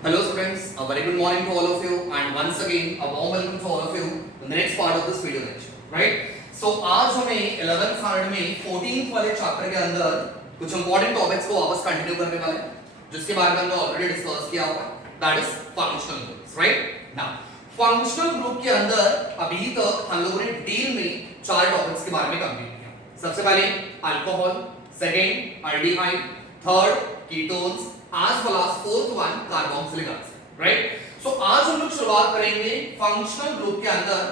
Hello students, a very good morning to all of you and once again a warm welcome to all of you in the next part of this video lecture, right? So आज हमें 11th standard में 14th वाले chapter के अंदर कुछ important topics को वापस continue करने वाले हैं जिसके बारे में हमने ऑलरेडी डिस्कस किया हुआ है, that is functional groups, right? Now functional group के अंदर अभी तक हम लोगों ने डिटेल में चार टॉपिक्स के बारे में कंप्लीट किया। सबसे पहले alcohol, second aldehyde, third ketones, as well as fourth one carboxylic acid, right? So आज हम लोग शुरुआत करेंगे फंक्शनल ग्रुप के अंदर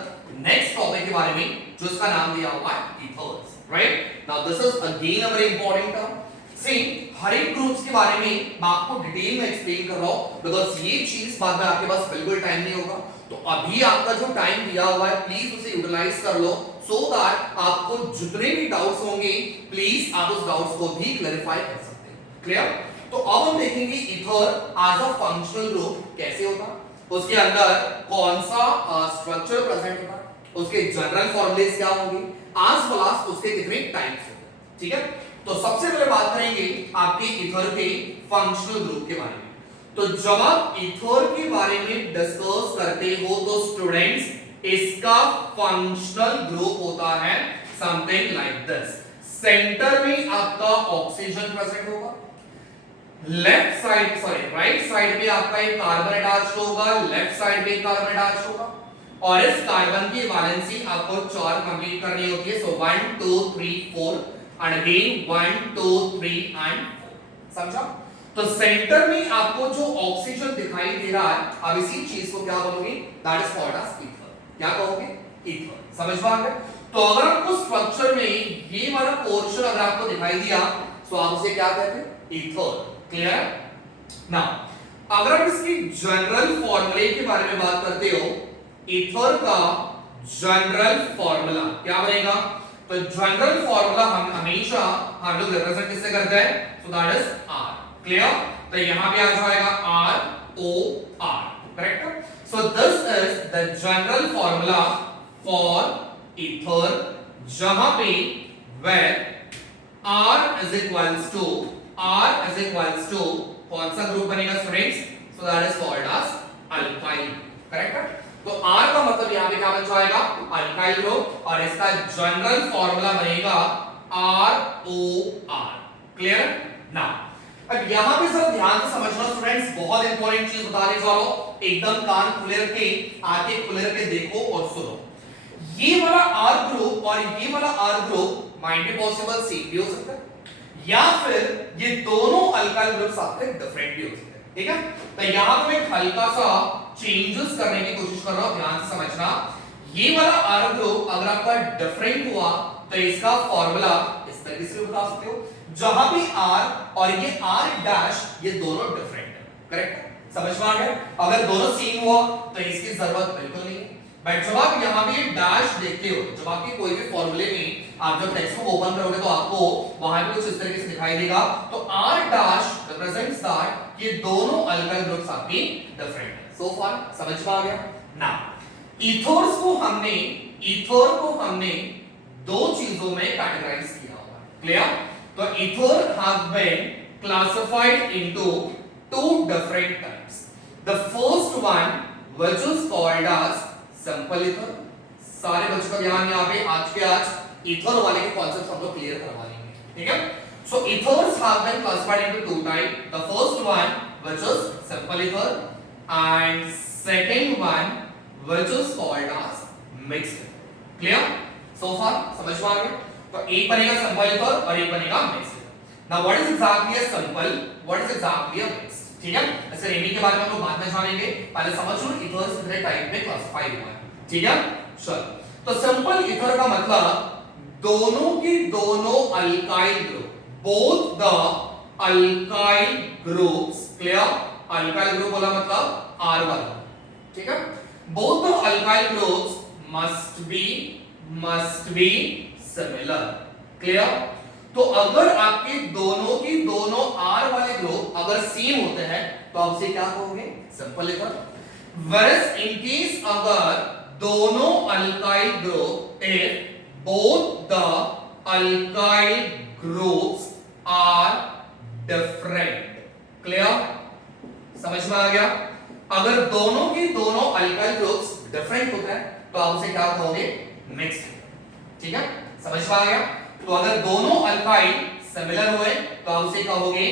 नेक्स्ट टॉपिक के बारे में जो इसका नाम दिया हुआ है ethers, right? Now this is again a very important term. See हर एक ग्रुप्स के बारे में मैं आपको डिटेल में एक्सप्लेन कर रहा हूं बिकॉज़ ये चीज बाद में आपके पास बिल्कुल टाइम नहीं होगा, तो अभी आपका जो टाइम दिया हुआ है प्लीज उसे यूटिलाइज कर लो सो दैट आपको जितने भी डाउट्स होंगे प्लीज आप उस डाउट्स को भी क्लैरिफाई कर सकते हैं। क्लियर? तो अब हम देखेंगे ether as a functional group कैसे होता, उसके अंदर कौन सा स्ट्रक्चर प्रेजेंट होता, उसके जनरल फॉर्मूलेस क्या होंगे, एज वेल एज उसके कितने टाइप्स होते। ठीक है, तो सबसे पहले बात करेंगे आपके ईथर के फंक्शनल ग्रुप के बारे में। तो जब आप ईथर के बारे में डिस्कस करते हो तो स्टूडेंट्स इसका फंक्शनल ग्रुप होता है समथिंग लाइक दिस। सेंटर में आपका ऑक्सीजन प्रेजेंट होगा, लेफ्ट साइड राइट साइड पे आपका एक कार्बन अटैच्ड होगा, लेफ्ट साइड पे एक कार्बन अटैच्ड होगा और इस कार्बन की वैलेंसी आपको 4 कंप्लीट करनी होती है। सो 1 2 3 4 एंड अगेन 1 2 3 एंड 4। समझा? तो सेंटर में आपको जो ऑक्सीजन दिखाई दे रहा है, अब इसी चीज को क्या बोलोगे, that is called as ether. क्या कहोगे? ईथर। समझ में आ गया? तो अगर आपको स्ट्रक्चर में ये वाला पोर्शन अगर आपको दिखाई दिया तो आप उसे क्या कहते हैं? ईथर। क्लियर? नाउ अगर आप इसकी जनरल फॉर्मूले के बारे में बात करते हो, ईथर का जनरल फॉर्मूला क्या बनेगा? तो जनरल फॉर्मूला हम हमेशा हम लोग रिप्रेजेंट किससे करते हैं? So that is R। Clear? तो यहां पे आ जाएगा ROR। Correct? So this is the general formula for ether, जहां पे where R is equals to कौन सा ग्रुप बनेगा students? So that is called as alkyl. Correct? तो R का मतलब यहां पे क्या बन जाएगा? अल्काइल ग्रुप और इसका जनरल फॉर्मूला बनेगा ROR। क्लियर? नाउ अब यहां पे सब ध्यान से समझना स्टूडेंट्स, बहुत इंपॉर्टेंट चीज बताने जा रहा हूं, एकदम कान खुले रखे, आंखें खुले रखे देखो और सुनो। ये वाला R ग्रुप और ये वाला R group might be possible same भी हो सकता है या फिर ये दोनों अल्काइल ग्रुप्स आपके डिफरेंट भी हो सकते हैं। ठीक है? तो यहां पे मैं हल्का सा चेंजेस करने की कोशिश कर रहा हूं, ध्यान से समझना। ये वाला R ग्रुप अगर आपका डिफरेंट हुआ तो इसका फॉर्मूला इस तरीके से बता सकते हो, जहां भी R और ये R डैश ये दोनों डिफरेंट है। करेक्ट? समझ में आ गया? अगर दोनों सेम हुआ तो इसकी जरूरत बिल्कुल नहीं है। बट जब आप यहां पे डैश देखते हो, जब आपके कोई भी फॉर्मूले में आप जब टेक्स्ट बुक ओपन करोगे तो आपको वहां पे कुछ इस तरीके से दिखाई देगा, तो R डैश रिप्रेजेंट्स दैट ये दोनों अल्काइल ग्रुप्स आपके डिफरेंट है। सो फार समझ में आ गया? नाउ ईथर्स को हमने दो चीजों में कैटेगराइज किया हुआ है। क्लियर? तो ether have been classified into two different types. The first one which is called as simple ether. सारे बच्चों का ध्यान यहाँ पे आज के आज ईथर वाले के कॉन्सेप्ट हम लोग क्लियर करवा लेंगे। ठीक है? So ethers have been classified into two types. The first one which is simple ether and second one which is called as mixed ether. Clear? So far समझ में आ गया? तो एक बनेगा simple ether और एक बनेगा mixed ether. Now what is exactly a simple? What is exactly a mixed? ठीक है? ऐसे रेमी के बारे में हम लोग बाद में जानेंगे, पहले समझ लो ईथर्स कितने टाइप में क्लासिफाई हुआ है। ठीक है? चलो, तो सिंपल ईथर का मतलब दोनों की दोनों alkyl group, both the alkyl groups. Clear? Alkyl group बोला मतलब R वाला। ठीक है? Both the alkyl groups must be similar। Clear? तो अगर आपके दोनों की दोनों R वाले ग्रुप अगर सेम होते हैं तो आप उसे क्या कहोगे? Simple ether. whereas in case अगर दोनों alkyl group, if both the alkyl groups are different, clear? समझ में आ गया? अगर दोनों की दोनों अल्काइल ग्रुप्स डिफरेंट होते हैं तो आप उसे क्या कहोगे? मिक्स्ड। ठीक है, समझ में आ गया? तो अगर दोनों अल्काइल सिमिलर हुए तो आप उसे कहोगे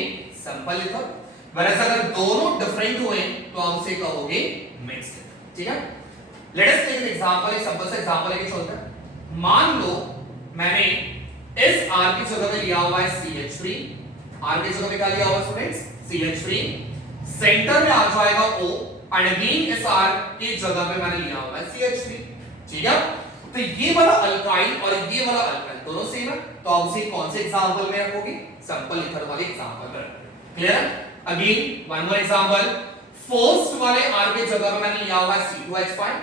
सिंपल ईथर, वरस अगर दोनों डिफरेंट हुए तो आप उसे कहोगे मिक्स्ड। ठीक है, let us take an example, एक सिंपल सा एग्जांपल लेके चलते हैं। मान लो मैंने इस R की जगह पे लिया हुआ है CH3, R की जगह पे क्या लिया हुआ है स्टूडेंट्स? CH3, सेंटर में आ जाएगा O, एंड अगेन इस R की जगह पे मैंने लिया हुआ है CH3। ठीक है, तो ये वाला अल्काइल और ये वाला अल्काइल दोनों सेम है, तो आप उसे कौन से एग्जांपल में रखोगे? सिंपल ईथर वाले एग्जांपल में रखोगे। Clear? Again one more example, first वाले R के जगह पे मैंने लिया हुआ है C2H5,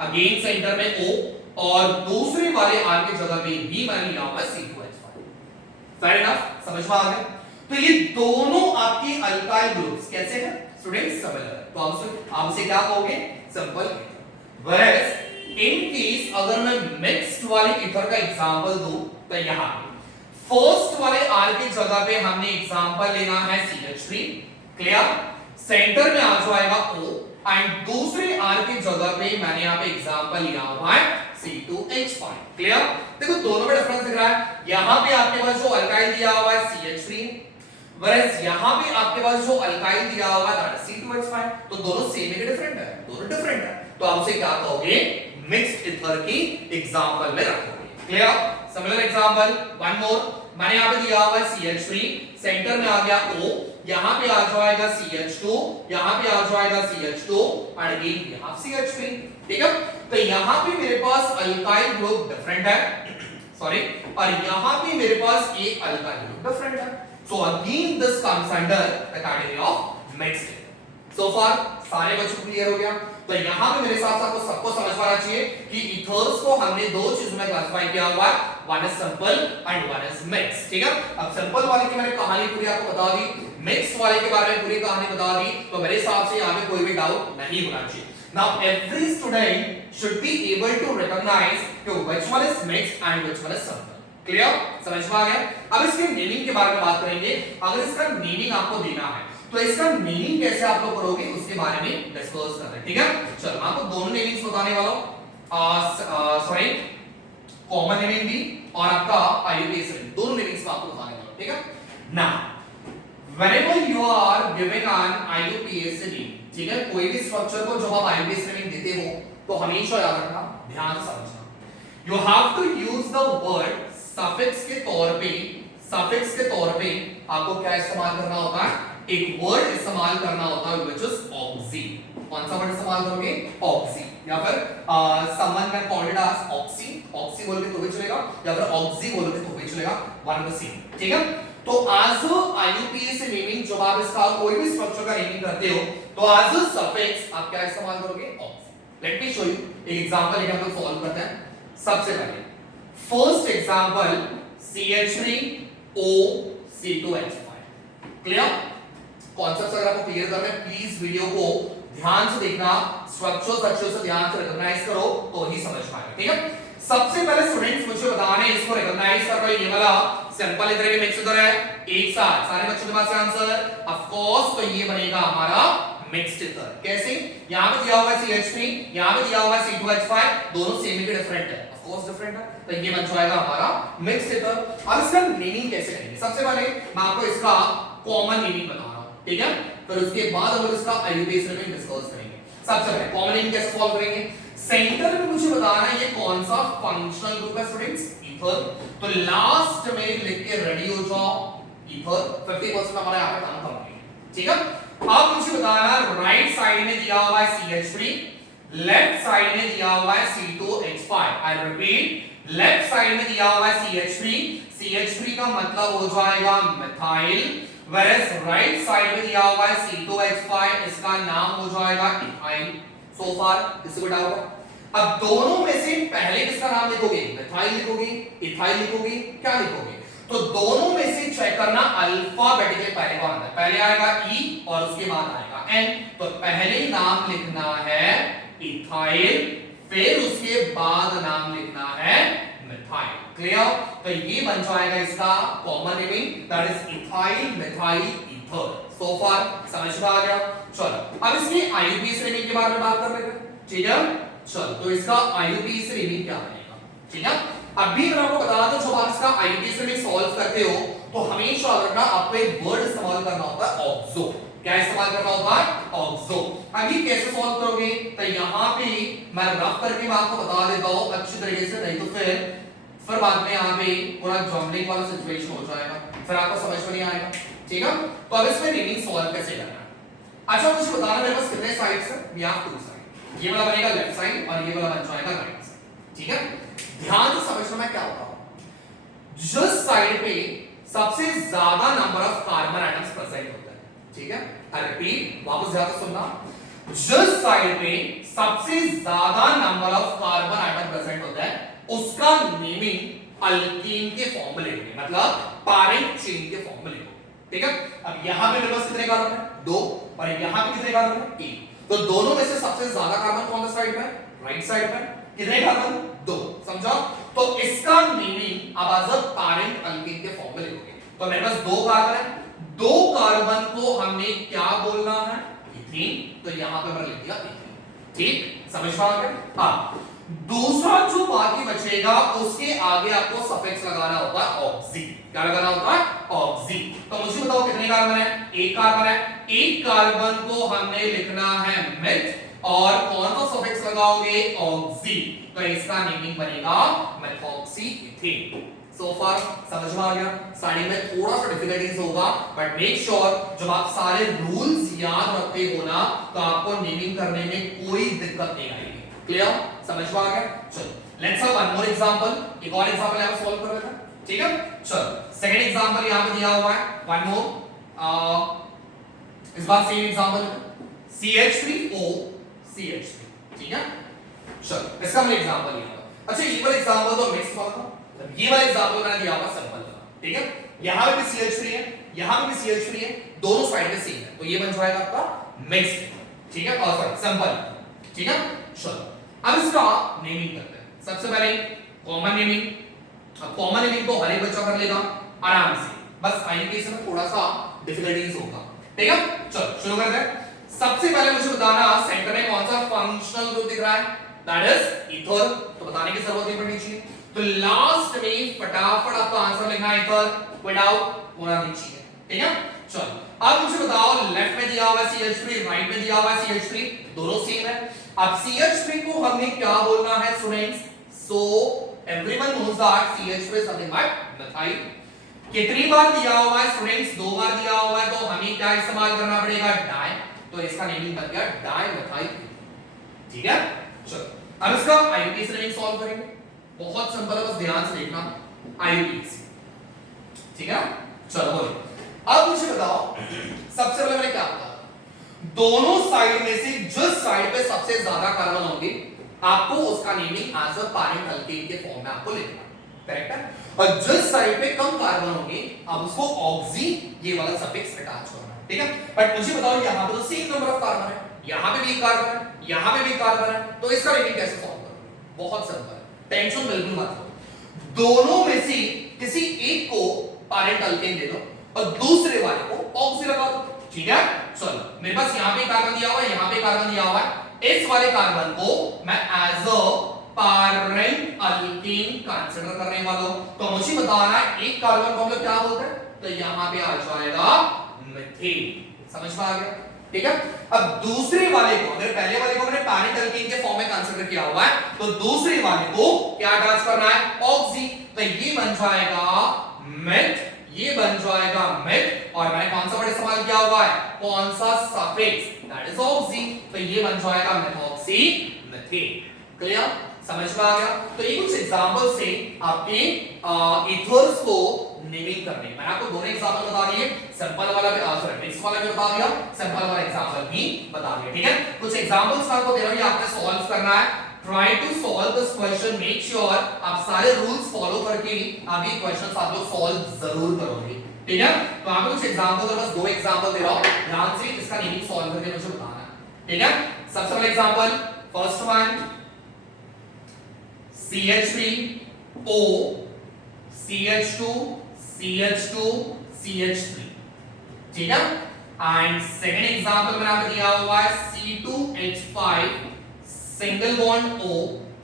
अगेन सेंटर में O, और दूसरे वाले R के जगह पे भी मैंने लिया हुआ है C2H5। फेयर इनफ, समझ में आ गया? तो ये दोनों आपके अल्काइल ग्रुप्स कैसे हैं स्टूडेंट्स? सिमिलर। तो आप उसे क्या कहोगे? Simple ether. Whereas in case अगर मैं मिक्स्ड वाले ईथर का एग्जांपल दूं तो यहां फर्स्ट वाले R की जगह पे हमने एग्जांपल लेना है CH3, क्लियर? सेंटर में आ जाएगा O, एंड दूसरे R की जगह पे मैंने यहां पे एग्जांपल लिया हुआ है C2H5, क्लियर? देखो दोनों में डिफरेंस दिख रहा है। यहां पे आपके पास जो अल्काइल दिया हुआ है CH3, व्हेयरएज यहां पे आपके पास जो अल्काइल दिया हुआ है दैट इज C2H5, तो दोनों सेम है कि डिफरेंट है? दोनों डिफरेंट है, तो आप उसे क्या कहोगे? मिक्स्ड ईथर की एग्जांपल में रखोगे। Clear? Similar example one more, मैंने यहां पे दिया हुआ है CH3, सेंटर में आ गया O, यहां पे आ जाएगा CH2, यहां पे आ जाएगा CH2, एंड अगेन यहां CH3। ठीक है, तो यहां पे मेरे पास अल्काइल ग्रुप डिफरेंट है, सॉरी, और यहां पे मेरे पास एक अल्काइल ग्रुप डिफरेंट है, so again this comes under the category of mixed. So far सारे बच्चों को क्लियर हो गया? तो यहां पे मेरे साथ आपको सबको समझ में आना चाहिए कि ईथर्स को हमने दो चीजों में क्लासिफाई किया हुआ है, one is simple and one is mix. ठीक है, अब सिंपल वाले की मैंने कहानी पूरी आपको बता दी, मिक्स वाले के बारे में पूरी कहानी बता दी, तो मेरे हिसाब से यहां पे कोई भी डाउट नहीं होना चाहिए। Now every student should be able to recognise कि which one is mixed and which one is simple. Clear? समझ में आ गया? अब इसके मीनिंग के बारे में बात करेंगे। अगर इसका मीनिंग आपको देना है तो इसका मीनिंग कैसे आप लोग करोगे उसके बारे में डिस्कस कर रहे हैं। ठीक है, चलो आपको दोनों मीनिंग्स बताने वाला हूं, सॉरी कॉमन मीनिंग भी और आपका आईयूपीएस मीनिंग, दोनों मीनिंग्स में आपको बताने वाला हूं। ठीक है, now whenever you are giving an IUPAC meaning, ठीक है, कोई भी स्ट्रक्चर को जब आप आईयूपीएस मीनिंग देते हो तो हमेशा याद रखना, ध्यान से समझना, you have to use the word suffix के तौर पे, सफिक्स के तौर पे आपको क्या इस्तेमाल करना होता है? एक वर्ड इस्तेमाल करना होता है व्हिच इज ऑक्सी। कौन सा वर्ड इस्तेमाल करोगे? ऑक्सी, या फिर someone can call it as oxy, oxy बोलोगे तो भी चलेगा, या फिर ऑक्सी बोलोगे तो भी चलेगा, वन ऑफ द सेम। ठीक है, तो एज आईयूपीएस नेमिंग जब आप इसका कोई भी स्ट्रक्चर का नेमिंग करते हो तो एज अ सफिक्स आप क्या इस्तेमाल करोगे? Oxy. Let me show you, एक एग्जांपल लेके हम लोग सॉल्व करते हैं। सबसे पहले first example CH3O C2H5, clear? Concepts अगर आपको क्लियर करना है प्लीज वीडियो को ध्यान से देखना, स्ट्रक्चर्स अच्छे से ध्यान से रिकॉग्नाइज करो तो ही समझ पाएंगे। ठीक है, सबसे पहले स्टूडेंट्स मुझे बताना है, इसको रिकॉग्नाइज कर लो, ये वाला सिंपल इधर के मिक्स इधर है, एक साथ सारे बच्चों के पास आंसर ऑफ कोर्स, तो ये बनेगा हमारा मिक्स्ड ईथर। कैसे? यहां पे दिया हुआ है CH3, यहां पे दिया हुआ है C2H5, दोनों सेम ही डिफरेंट है, ऑफ कोर्स डिफरेंट है, तो ये बन जाएगा हमारा मिक्स्ड ईथर। अब इसका मीनिंग कैसे करेंगे? सबसे पहले मैं आपको इसका कॉमन मीनिंग बता रहा हूं, ठीक है, फिर उसके बाद हम लोग इसका आईयूपीएस में डिस्कस करेंगे। सबसे पहले कॉमन मीनिंग कैसे सॉल्व करेंगे? सेंटर में मुझे बताना है ये कौन सा फंक्शनल ग्रुप है स्टूडेंट्स? ईथर। तो लास्ट में लिख के रेडी हो जाओ, ईथर 50% हमारा यहां पे काम कंप्लीट। ठीक है, अब मुझे बताना राइट साइड में दिया हुआ है CH3, लेफ्ट साइड में दिया हुआ है C2H5। I repeat, left side में दिया हुआ है CH3, CH3 का मतलब हो जाएगा मिथाइल, whereas राइट साइड में दिया हुआ है C2H5, इसका नाम हो जाएगा इथाइल। सो फार किसी को डाउट है? अब दोनों में से पहले किसका नाम लिखोगे? मिथाइल लिखोगे, इथाइल लिखोगे, क्या लिखोगे? तो दोनों में से चेक करना अल्फाबेटिकली पहले कौन आता है? पहले आएगा E और उसके बाद आएगा N, तो पहले नाम लिखना है इथाइल, फिर उसके बाद नाम लिखना है मिथाइल। क्लियर? तो ये बन जाएगा इसका common naming, that is ethyl methyl ether. So far समझ में आ गया। चलो अब इसकी आईयूपीएसी नेमिंग के बारे में बात कर लेते हैं, ठीक है। चलो तो इसका आईयूपीएसी नेमिंग क्या बनेगा, ठीक है। अब भी मैं आपको बता दूं, जब आप इसका आईयूपीएसी नेमिंग सॉल्व करते हो तो हमेशा रखना आपको एक वर्ड इस्तेमाल करना होता है, ऑब्जो। क्या इस्तेमाल करना होता है, ऑब्जो। अभी कैसे सॉल्व करोगे, तो यहां पे मैं रफ करके मैं आपको बता देता हूं अच्छी तरीके से, नहीं तो फिर बाद में यहाँ पे पूरा जॉम्बलिंग वाला सिचुएशन हो जाएगा, फिर आपको समझ में नहीं आएगा, ठीक है। तो अब इसमें नेमिंग सॉल्व कैसे करना है। अच्छा मुझे बताना, मेरे पास कितने साइड्स हैं, वी हैव टू साइड। ये वाला बनेगा लेफ्ट साइड और ये वाला बन जाएगा राइट साइड, ठीक है। ध्यान से समझना मैं क्या बता रहा हूं। जिस साइड पे सबसे ज्यादा number of carbon atoms present होता है, ठीक है, आई रिपीट, वापस ध्यान से सुनना। जिस साइड पे सबसे ज्यादा number of carbon atom present होता है उसका नेमिंग अल्कीन के फॉर्म में लिखोगे, मतलब पैरेंट चेन के फॉर्म में लिखोगे, ठीक है। अब यहां पे मेरे पास कितने कार्बन है, 2, और यहां पे कितने कार्बन है, 1। तो दोनों में से सबसे ज्यादा कार्बन कौन सा साइड पे, राइट साइड पे। कितने कार्बन, 2, समझा। तो इसका नेमिंग अब एज अ पैरेंट अल्कीन के फॉर्म में लिखोगे। तो मेरे पास 2 कार्बन है, 2 कार्बन को हमने क्या बोलना है, इथीन। तो यहां पे मैंने लिख दिया इथीन, ठीक, समझ में आ गया। हां, दूसरा जो बाकी बचेगा उसके आगे आपको सफिक्स लगाना होगा ऑक्सी। क्या लगाना होगा, ऑक्सी। तो मुझे बताओ कितने कार्बन है, 1 कार्बन है। 1 कार्बन को हमने लिखना है मेथ, और कौन सा सफिक्स लगाओगे, ऑक्सी। तो इसका नेमिंग बनेगा मेथॉक्सी इथेन। सो फार समझ में आ गया। स्टार्टिंग में थोड़ा सा डिफिकल्टीज होगा, बट मेक श्योर जब आप सारे रूल्स याद रखते हो ना तो आपको नेमिंग करने में कोई दिक्कत नहीं आएगी। क्लियर, समझ में आ गया। चलो let's have one more example, एक और एग्जांपल यहां सोल्व कर लेते हैं, ठीक है। चलो सेकंड एग्जांपल यहां पे दिया हुआ है, वन मोर, इस बार सेम एग्जांपल CH3O CH3, ठीक है। चलो इसका हमने एग्जांपल लिया। अच्छा ये वाला एग्जांपल तो मिक्स वाला था, ये वाला एग्जांपल मैंने दिया हुआ सिंपल था, ठीक है। यहां पे भी CH3 है, यहां पे भी CH3 है, दोनों साइड में सेम है, तो ये बन जाएगा आपका मिक्स्ड, ठीक है, और सॉरी सिंपल, ठीक है। चलो अब इसका नेमिंग करते हैं। सबसे पहले कॉमन नेमिंग। अब कॉमन नेमिंग तो हर एक बच्चा कर लेगा आराम से, बस आईयूपीएसी में थोड़ा सा डिफिकल्टीज होगा, ठीक है। चलो शुरू करते हैं। सबसे पहले मुझे बताना सेंटर में कौन सा फंक्शनल ग्रुप दिख रहा है, दैट इज ईथर। तो बताने की जरूरत नहीं पड़नी चाहिए, तो लास्ट में फटाफट आपका आंसर लिखना है ईथर, विदाउट होना नहीं चाहिए, ठीक है। चलो अब मुझे बताओ, लेफ्ट में दिया हुआ है CH3, राइट में दिया हुआ है CH3, दोनों सेम है। अब CH3 को हमने क्या बोलना है students, so everyone knows that CH3 is nothing but methyl. कितनी बार दिया हुआ है स्टूडेंट्स, 2 बार दिया हुआ है, तो हमें क्या इस्तेमाल करना पड़ेगा, डाई। तो इसका नेमिंग बन गया डाइमिथाइल, ठीक है। चलो अब इसका आईयूपीएसी नेमिंग सॉल्व करेंगे, बहुत सिंपल है, बस ध्यान से देखना आईयूपीएसी, ठीक है। चलो बोलो। अब मुझे बताओ सबसे पहले मैंने क्या बताया, दोनों साइड में से जिस साइड पे सबसे ज्यादा कार्बन होंगे आपको उसका naming as a parent alkane के फॉर्म में आपको लिखना, करेक्ट है। और जिस साइड पे कम कार्बन होंगे आप उसको ऑक्सी ये वाला सफिक्स अटैच करना, ठीक है। बट मुझे बताओ यहां पे तो सेम नंबर ऑफ कार्बन है, यहां पे भी एक कार्बन है, यहां पे भी एक कार्बन है, तो इसका नेमिंग कैसे सॉल्व करोगे, बहुत सिंपल है, टेंशन बिल्कुल मत लो। दोनों में से किसी एक को पैरेंट अल्केन दे दो और दूसरे वाले को ऑक्सी लगा दो, ठीक है। चलो मेरे पास यहां पे कार्बन दिया हुआ है, यहां पे कार्बन दिया हुआ है, इस वाले कार्बन को मैं as a parent alkane consider करने वाला हूं। तो मुझे बताना है एक कार्बन को हम लोग क्या बोलते हैं, तो यहां पे आ जाएगा मीथेन, समझ में आ गया, ठीक है। अब दूसरे वाले को, अगर पहले वाले को मैंने पैरेंट अल्केन के फॉर्म में कंसीडर किया हुआ है, तो दूसरे वाले को क्या अटैच करना है, ऑक्सी। तो ये बन जाएगा मेथ, ये बन जाएगा मेथ, और मैंने कौन सा वर्ड इस्तेमाल किया हुआ है, कौन सा सफिक्स, दैट इज ऑक्सी। तो ये बन जाएगा मेथॉक्सी मीथेन। क्लियर, समझ में आ गया। तो ये कुछ एग्जांपल से आपके ईथर्स को नेमिंग करने, मैंने आपको दोनों एग्जांपल बता दिए, सिंपल वाला भी सॉरी मिक्स वाला भी बता दिया, सिंपल वाला एग्जांपल भी बता दिया, ठीक है। कुछ एग्जांपल्स आपको दे रहा हूं, ये आपने सॉल्व करना है। Try to solve this question, make sure आप सारे रूल्स फॉलो करके आप ये क्वेश्चंस आप लोग सॉल्व जरूर करोगे, ठीक है। तो आपको कुछ एग्जांपल, बस 2 एग्जांपल दे रहा हूं, ध्यान से इसका नेमिंग सॉल्व करके मुझे बताना है, ठीक है। सबसे पहला example, first one CH3O CH2 CH2 CH3, ठीक है। एंड सेकंड एग्जांपल मैंने आपको दिया हुआ है C2H5 single bond O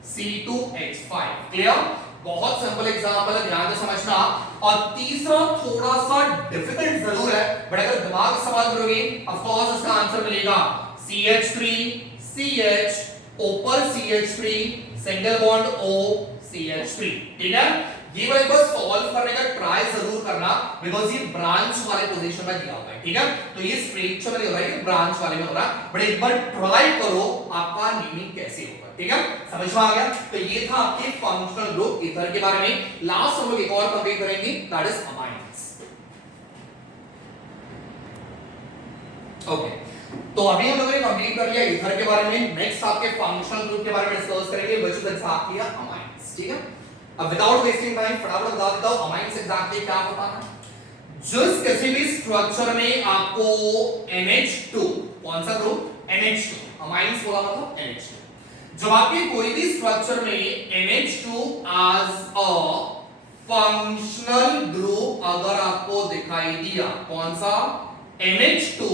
C2H5। Clear? बहुत सिंपल एग्जांपल है, ध्यान से समझना। और तीसरा थोड़ा सा डिफिकल्ट जरूर है, बट अगर दिमाग से सवाल करोगे ऑफ कोर्स इसका आंसर मिलेगा CH3 CH ऊपर CH3 single bond O CH3। ठीक है, ये वाला एक बार सॉल्व करने का ट्राई जरूर करना, बिकॉज़ ये ब्रांच वाले पोजीशन में दिया हुआ है। ठीक है, तो ये स्ट्रेट में नहीं हो रहा है, ये ब्रांच वाले में हो रहा है, बट एक बार ट्राई करो आपका नेमिंग कैसे होगा। ठीक है, समझ में आ गया? तो ये था आपके फंक्शनल ग्रुप ईथर के बारे में। लास्ट हम लोग एक और कंप्लीट करेंगे, दैट इज अमाइन्स। ओके, तो अभी हम लोगों ने कंप्लीट कर लिया ईथर के बारे में। नेक्स्ट आपके फंक्शनल ग्रुप के बारे में डिस्कस करेंगे, व्हिच इज एग्जैक्टली अमाइन्स। ठीक है, अब विदाउट वेस्टिंग टाइम फटाफट बता देता हूं अमाइन्स एग्जैक्टली क्या होता है। जिस किसी भी स्ट्रक्चर में आपको NH2, कौन सा ग्रुप? NH2, अमाइन्स बोला मतलब NH2। जब आपके कोई भी स्ट्रक्चर में NH2 as a functional group अगर आपको दिखाई दिया, कौन सा? NH2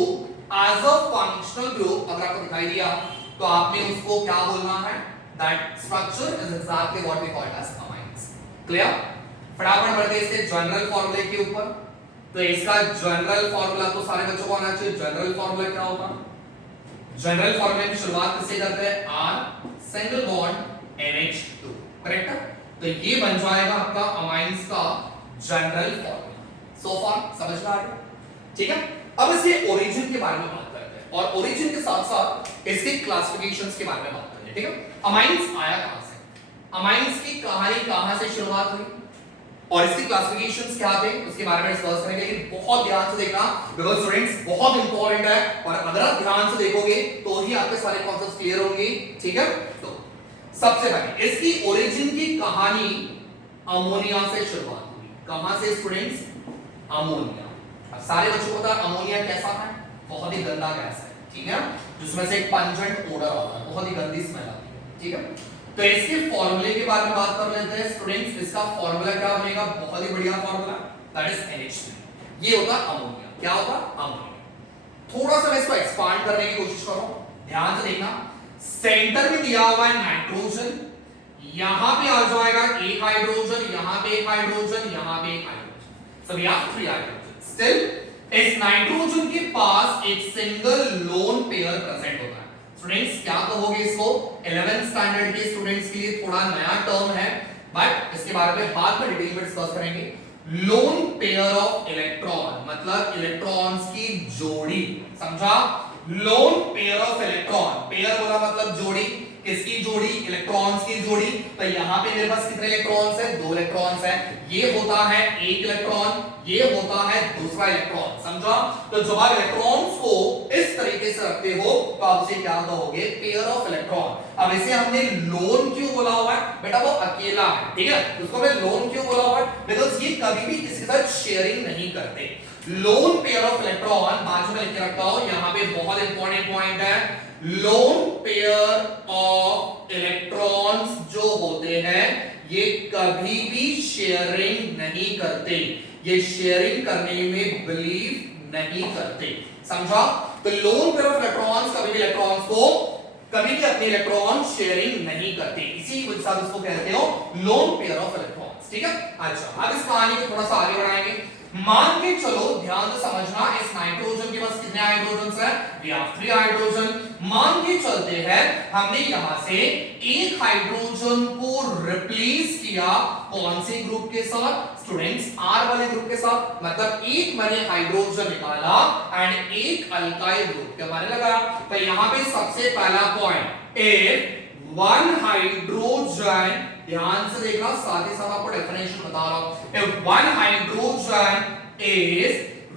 as a functional group अगर आपको दिखाई दिया, तो आपने उसको क्या बोलना है? That structure is exactly what we call as amines. Clear? फटाफट बढ़ते हैं इसके जनरल फॉर्मूले के ऊपर। तो इसका जनरल फॉर्मूला तो सारे बच्चों को आना चाहिए। जनरल फॉर्मूला क्या होगा? जनरल फॉर्मूले की शुरुआत किससे करते हैं? R single bond NH2। Correct? तो ये बन जाएगा आपका अमाइन्स का जनरल फॉर्मूला। सो फार समझ में आ गया? ठीक है, अब इसके ओरिजिन के बारे में बात करते हैं, और ओरिजिन के साथ साथ इसके क्लासिफिकेशंस के बारे में बात करते हैं। ठीक है, अमाइन्स आया कहां से? अमाइन्स की कहानी कहां से शुरुआत हुई और इसकी क्लासिफिकेशंस क्या थे उसके बारे में डिस्कस करेंगे। लेकिन बहुत ध्यान से देखना, बिकॉज़ स्टूडेंट्स बहुत इंपॉर्टेंट है, और अगर आप ध्यान से देखोगे तो ही आपके सारे कॉन्सेप्ट्स क्लियर होंगे। ठीक है, तो सबसे पहले इसकी ओरिजिन की कहानी अमोनिया से शुरुआत हुई। कहां से स्टूडेंट्स? अमोनिया। अब सारे बच्चों को पता है अमोनिया कैसा है? बहुत ही गंदा गैस है। ठीक है, जिसमें से एक पंजेंट ओडर आता है, बहुत ही गंदी स्मेल आती है। ठीक है, तो इसके फॉर्मूले के बारे में बात कर लेते हैं स्टूडेंट्स। इसका फॉर्मूला क्या बनेगा? बहुत ही बढ़िया फॉर्मूला, दैट इज NH3। ये होता अमोनिया। क्या होता? अमोनिया। थोड़ा सा मैं इसको एक्सपांड करने की कोशिश करो, ध्यान से देखना। सेंटर में दिया हुआ है नाइट्रोजन, यहां पे आ जाएगा एक हाइड्रोजन, यहां पे एक हाइड्रोजन, यहां पे एक hydrogen. So we have 3 hydrogen. Still इस नाइट्रोजन के पास एक सिंगल लोन पेयर प्रेजेंट होता है। स्टूडेंट्स क्या कहोगे इसको? 11th स्टैंडर्ड के स्टूडेंट्स के लिए थोड़ा नया टर्म है, बट इसके बारे में बाद में डिटेल में डिस्कस करेंगे। लोन पेयर ऑफ इलेक्ट्रॉन मतलब इलेक्ट्रॉन्स की जोड़ी, समझा? Lone pair of electron, pair बोला मतलब जोड़ी। किसकी जोड़ी? इलेक्ट्रॉन्स की जोड़ी। तो यहां पे मेरे पास कितने इलेक्ट्रॉन्स है? 2 इलेक्ट्रॉन्स है। ये होता है एक इलेक्ट्रॉन, ये होता है दूसरा इलेक्ट्रॉन, समझा? तो जब आप इलेक्ट्रॉन्स को इस तरीके से रखते हो तो आप उसे क्या कहोगे? Pair of electron. अब इसे हमने लोन क्यों बोला हुआ है? बेटा वो अकेला है, ठीक है, उसको मैं लोन क्यों बोला हुआ है? बिकॉज़ ये कभी भी किसी के साथ शेयरिंग नहीं करते। लोन पेयर ऑफ इलेक्ट्रॉन बाजू में लिख के रखता हूं, यहां पे बहुत इंपॉर्टेंट पॉइंट है। लोन पेयर ऑफ इलेक्ट्रॉन्स जो होते हैं ये कभी भी शेयरिंग नहीं करते, ये शेयरिंग करने में बिलीव नहीं करते, समझा? तो लोन पेयर ऑफ इलेक्ट्रॉन्स कभी भी इलेक्ट्रॉन्स को कभी भी अपने इलेक्ट्रॉन शेयरिंग नहीं करते, इसी वजह से इसको कहते हो लोन पेयर ऑफ इलेक्ट्रॉन्स। ठीक है, अच्छा अब इस कहानी को थोड़ा सा आगे बढ़ाएंगे। मान के चलो, ध्यान से समझना, इस नाइट्रोजन के पास कितने हाइड्रोजन है? We have 3 hydrogen. मान के चलते हैं हमने यहां से एक हाइड्रोजन को रिप्लेस किया, कौन से ग्रुप के साथ? स्टूडेंट्स R वाले ग्रुप के साथ। मतलब एक मैंने हाइड्रोजन निकाला एंड एक अल्काइल ग्रुप के बारे में लगाया। तो यहां पे सबसे पहला पॉइंट, इफ वन हाइड्रोजन, ध्यान से देखना, साथ ही साथ आपको डेफिनेशन बता रहा हूं। If one hydrogen is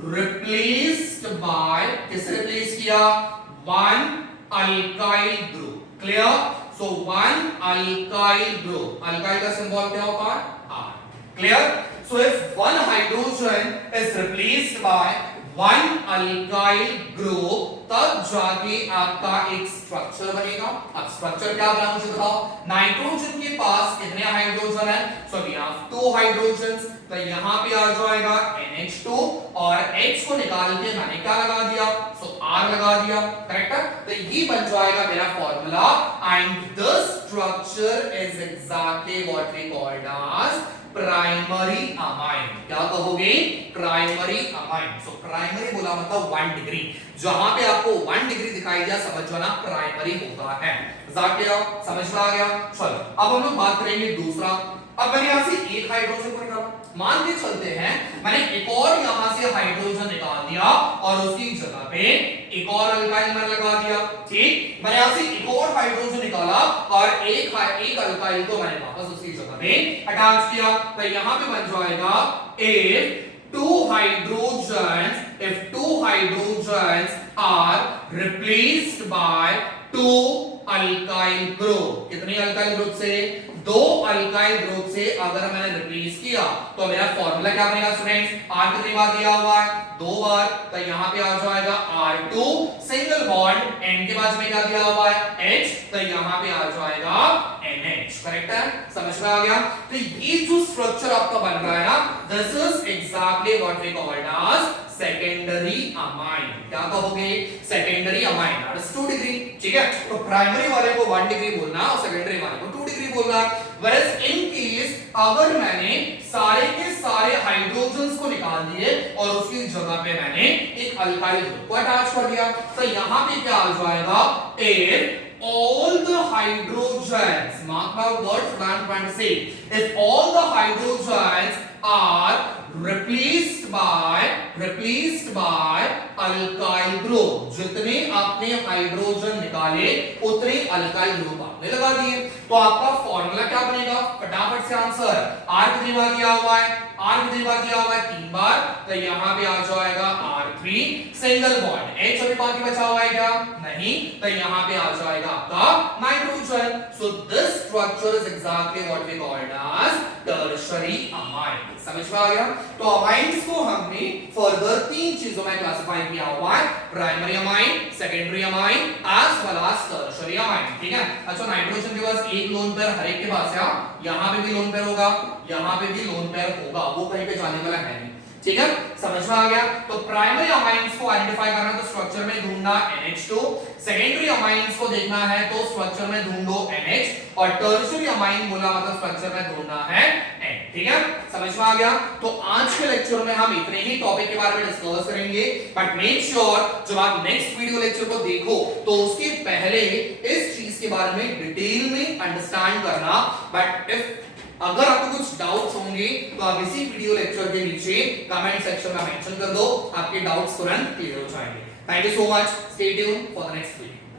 replaced by, किससे रिप्लेस किया? One alkyl group. Clear? So one alkyl group. Alkyl का सिंबल क्या होता है? R. Clear? So if one hydrogen is replaced by one alkyl group, तब जाके आपका एक स्ट्रक्चर बनेगा। अब स्ट्रक्चर क्या बना मुझे बताओ। नाइट्रोजन के पास कितने हाइड्रोजन है? सो वी हैव 2 हाइड्रोजन्स, तो यहां पे आ जाएगा NH2 और H को निकाल के मैंने क्या लगा दिया? सो R लगा दिया, करेक्ट है? तो ये बन जाएगा मेरा formula and the structure is exactly what we called as primary amine. क्या कहोगे? Primary amine. सो प्राइमरी बोला मतलब 1 डिग्री, जहां पे आपको 1 डिग्री दिखाई दिया समझ जाना प्राइमरी होता है। समझ में आ गया? चलो अब हम लोग बात करेंगे दूसरा। अब मैंने यहां से एक हाइड्रोजन को निकाला, मान के चलते हैं मैंने एक और यहां से हाइड्रोजन निकाल दिया और उसकी जगह पे एक और अल्काइल मैंने लगा दिया। ठीक, मैंने यहां से एक और हाइड्रोजन निकाला और एक अल्काइल को मैंने वापस उसकी जगह पे अटैच किया, तो यहां पे बन जाएगा if two hydrogens are replaced by 2 alkyl group. कितने अल्काइल ग्रुप से? 2 अल्काइल ग्रुप से अगर मैंने रिप्लेस किया तो मेरा फॉर्मूला क्या बनेगा स्टूडेंट्स? R कितनी बार दिया हुआ है? 2 बार, तो यहां पे आ जाएगा R2 सिंगल बॉन्ड, N के बाद में क्या दिया हुआ है? H, तो यहां पे आ जाएगा NH, करेक्ट है? समझ में आ गया? तो ये जो स्ट्रक्चर आपका बन रहा है ना, this is exactly what we called as secondary amine. क्या कहोगे? Secondary amine, that is 2 degree. ठीक है, तो प्राइमरी वाले को 1 डिग्री बोलना और सेकेंडरी वाले को 2 डिग्री बोलना। whereas in case अगर मैंने सारे के सारे हाइड्रोजन्स को निकाल दिए और उसकी जगह पे मैंने एक अल्काइल ग्रुप को अटैच कर दिया, तो यहां पे क्या आ जाएगा? if all the hydrogens, mark my words what I'm trying to say, if all the hydrogens are replaced by alkyl group, जितने आपने हाइड्रोजन निकाले उतने अल्काइल ग्रुप आपने लगा दिए, तो आपका फॉर्मूला क्या बनेगा? फटाफट से आंसर। R कितनी बार दिया हुआ है? R कितनी बार दिया हुआ है? 3 बार, तो यहां पे आ जाएगा R3 सिंगल बॉन्ड। H अभी बाकी बचा हुआ है क्या? नहीं, तो यहां पे आ जाएगा आपका nitrogen. So this structure is exactly what we called as tertiary amine. समझ में आ गया? तो अमाइंस को हमने फर्दर 3 चीजों में क्लासिफाई किया हुआ है, primary amine, secondary amine as well as tertiary amine. ठीक है, अच्छा नाइट्रोजन के पास एक लोन पेयर हर एक के पास है, यहां पे भी लोन पेयर होगा, यहां पे भी लोन पेयर होगा, वो कहीं पे जाने वाला है नहीं। ठीक है, समझ में आ गया? तो प्राइमरी अमाइंस को आइडेंटिफाई करना तो स्ट्रक्चर में ढूंढना NH2, सेकेंडरी अमाइंस को देखना है तो स्ट्रक्चर में ढूंढो NH, और टर्शियरी अमाइन बोला मतलब स्ट्रक्चर में ढूंढना है N। ठीक है, समझ में आ गया? तो आज के लेक्चर में हम इतने ही टॉपिक के बारे में डिस्कस करेंगे, बट मेक श्योर जब आप नेक्स्ट वीडियो लेक्चर को देखो तो उसके पहले इस चीज के बारे में डिटेल में अंडरस्टैंड करना। बट इफ अगर आपको कुछ डाउट्स होंगे तो आप इसी वीडियो लेक्चर के नीचे कमेंट सेक्शन में मेंशन कर दो, आपके डाउट्स तुरंत क्लियर हो जाएंगे। Thank you so much, stay tune for the next video.